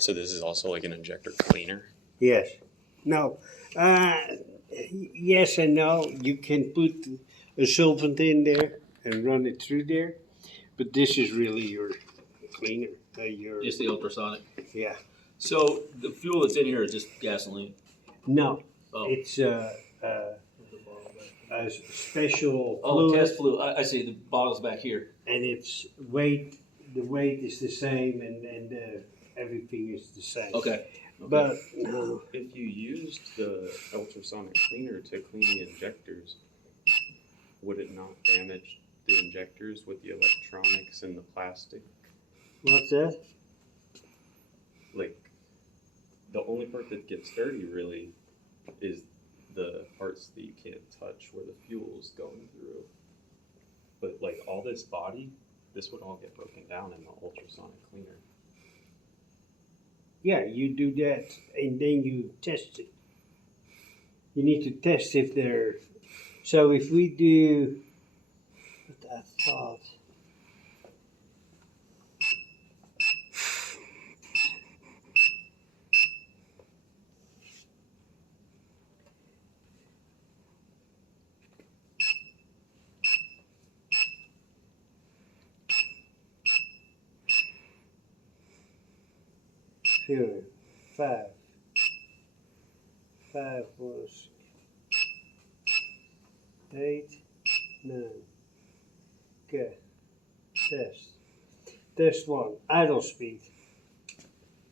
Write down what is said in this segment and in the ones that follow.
So this is also like an injector cleaner? Yes. No. Yes and no. You can put a solvent in there and run it through there, but this is really your cleaner. Your Just the ultrasonic. yeah. So the fuel that's in here is just gasoline. No, Oh. it's a special Oh, fluid, test fluid. I see the bottle's back here. and its weight. The weight is the same, and everything is the same. Okay. But no. If you used the ultrasonic cleaner to clean the injectors, would it not damage the injectors with the electronics and the plastic? What's that? Like, the only part that gets dirty really is the parts that you can't touch where the fuel's going through. But like all this body, this would all get broken down in the ultrasonic cleaner. Yeah, you do that, and then you test it. You need to test if they're. So if we do, what I thought. Here, 5. 5 was 8, 9. Okay. Test. Test 1. Idle speed.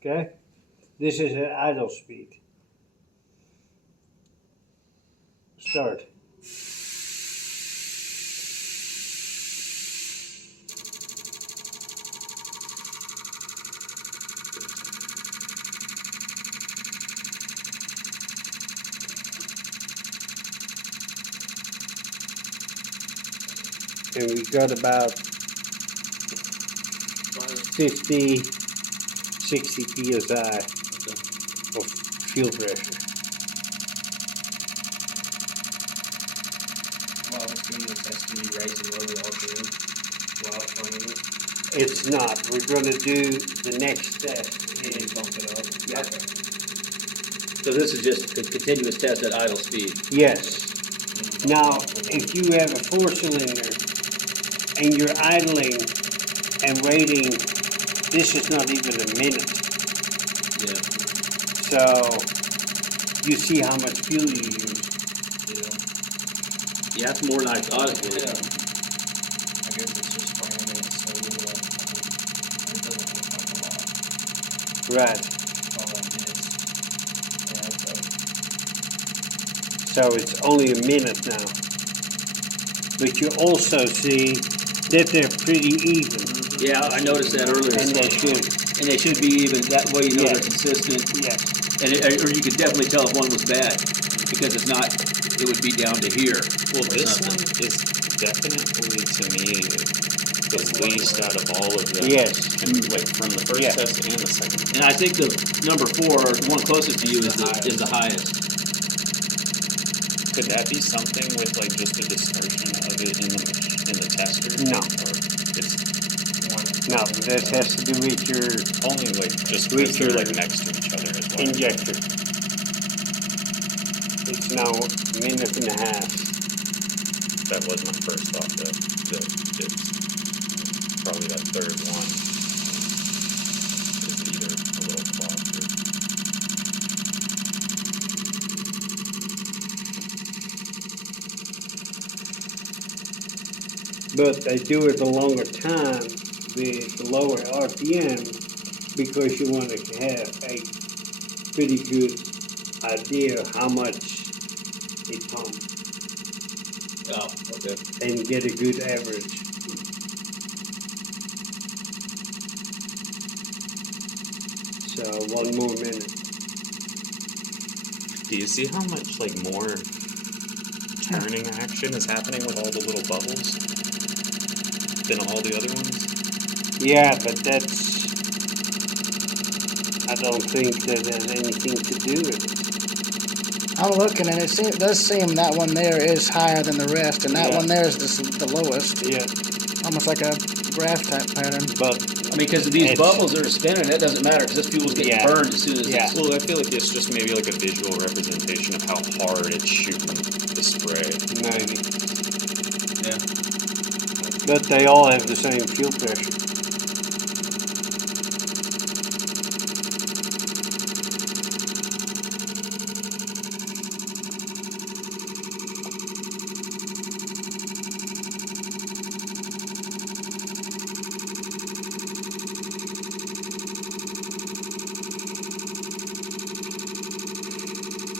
Okay? This is an idle speed. Start. And we got about 50, 60 psi of fuel pressure. While it's doing the test, can you raise and lower the RPM while it's running it? It's not. We're going to do the next test. And you bump it up? Yeah. Okay. So this is just a continuous test at idle speed. Yes. Now, if you have a 4-cylinder and you're idling and waiting, this is not even a minute. Yeah. So you see how much fuel you use. Yeah, it's more than I thought it Yeah. would. I guess it's just spraying it slowly to let it doesn't really pump a lot. Right. All that is. Yeah, So it's only a minute now. But you also see that they're pretty even. Yeah, I noticed that earlier. And they should. And they should be even. That way you know Yeah. they're consistent. Yes. Or you could definitely tell if one was bad. Because it's not, it would be down to here. Well, or this something. one is definitely, to me, the least out of all of them. Yes. And, like from the first Yeah. test and the second. And I think the number 4, or the one closest to you, is the highest. Could that be something with like just the dispersion of it in the tester? No. Or it's No, that has to do with your only like just With because they're your like next to each other as well. injector. It's now a minute and a half. That was my first thought. That it's probably that third one is either a little clogged or. But they do it a longer time with lower RPM because you want to have a pretty good idea how much it pumps Oh, okay. and get a good average. So 1 more minute. Do you see how much like more turning action is happening with all the little bubbles than all the other ones? Yeah, but I don't think that has anything to do with it. I'm looking, and it does seem that one there is higher than the rest, and that Yeah. one there is the lowest. Yeah. almost like a graph type pattern. But I mean, because these It's- bubbles that are spinning, that doesn't matter because this fuel's getting Yeah. burned as soon as Yeah. it's. Well, I feel like it's just maybe like a visual representation of how hard it's shooting the spray. maybe. Yeah. But they all have the same fuel pressure.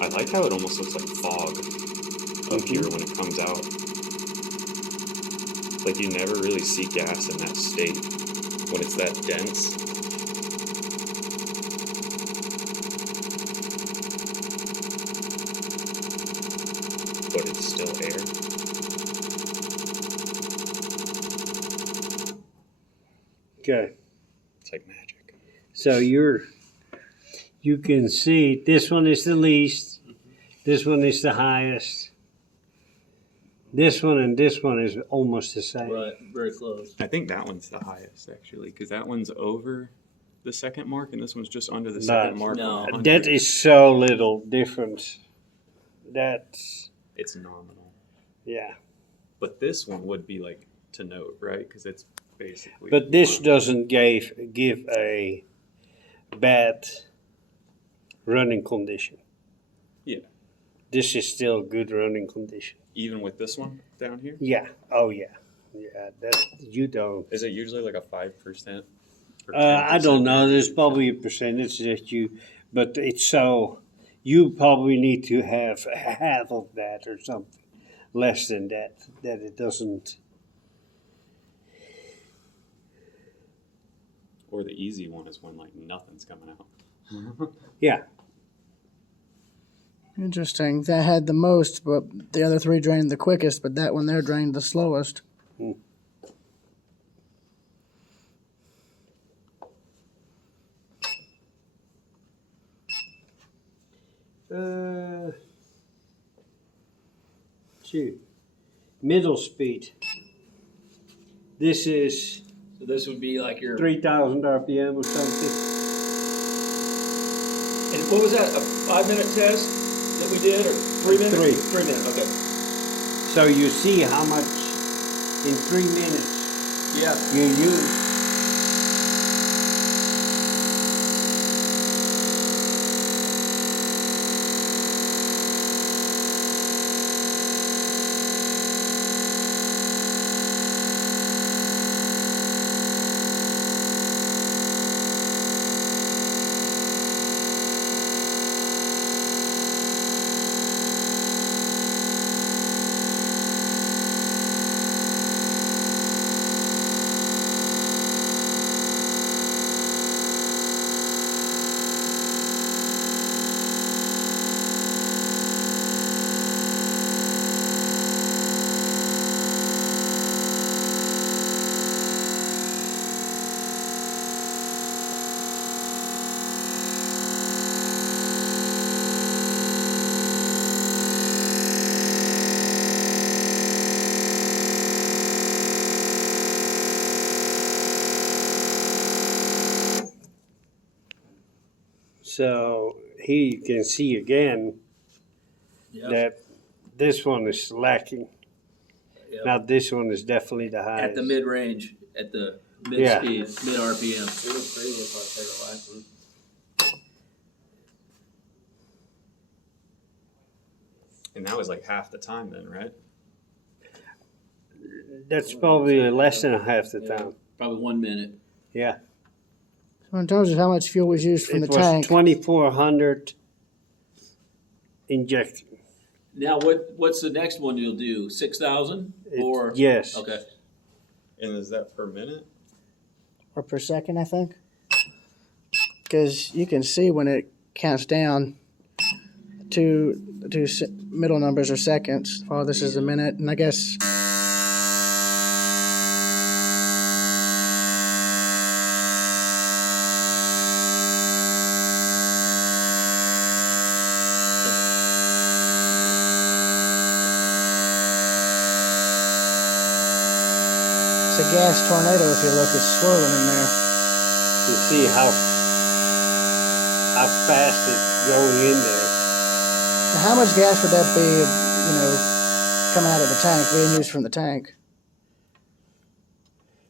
I like how it almost looks like fog up here when it comes out. Like you never really see gas in that state when it's that dense. But it's still air. Okay. It's like magic. So you can see this one is the least, this one is the highest. This one and this one is almost the same. Right, very close. I think that one's the highest actually, because that one's over the second mark and this one's just under the But second mark. no. on 100. That is so little difference. That's, It's nominal. yeah. But this one would be like to note, right? Because it's basically. But this doesn't give a bad running condition. Yeah. This is still good running condition. Even with this one down here, Yeah. Oh yeah. Yeah. That you don't. is it usually like a 5%? Or I 10% don't know. There's variation? probably a percentage that you, but it's so. You probably need to have half of that or something, less than that. That it doesn't. Or the easy one is when like nothing's coming out. Yeah. Interesting. That had the most, but the other three drained the quickest, but that one there drained the slowest. Shoot. Middle speed. This is So this would be like your. 3,000 RPM or something. And what was that? A 5-minute test that we did, or 3 minutes? 3. 3 minutes. Okay. So you see how much in 3 minutes Yeah. you use. So here you can see again Yeah. that this one is lacking. Yeah. Now this one is definitely the At highest. the mid range, at the mid Yeah. speed, mid RPM. It was crazy if I take it last one. And that was like half the time then, right? That's probably less than half the time. Probably 1 minute. Yeah. So in terms of how much fuel was used from It the was tank, 2,400 injected. Now, what's the next one you'll do? 6,000 or Yes. Okay. And is that per minute? or per second, I think. Because you can see when it counts down, two middle numbers are seconds. Oh, this is a minute, and I guess. So gas tornado, if you look, it's swirling in there. to see how fast it's going in there. Now, how much gas would that be, you know, coming out of the tank, being used from the tank?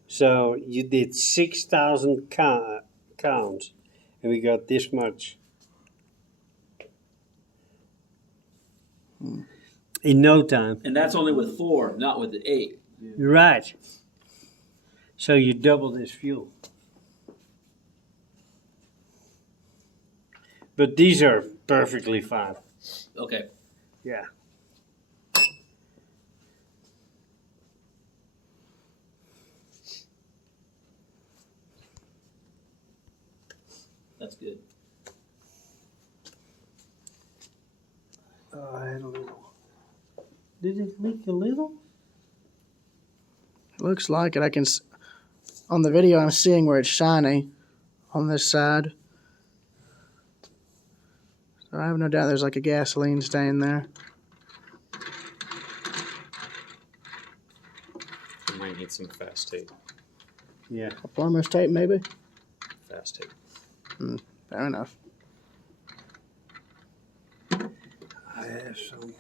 So you did 6,000 counts, and we got this much. In no time. And that's only with 4, not with the 8. Right. So you double this fuel. But these are perfectly fine. Okay. Yeah. That's good. I don't know. Did it leak a little? It looks like it. On the video, I'm seeing where it's shiny on this side. So I have no doubt there's like a gasoline stain there. You might need some fast tape. Yeah. A plumber's tape, maybe? Fast tape. Fair enough. I have some.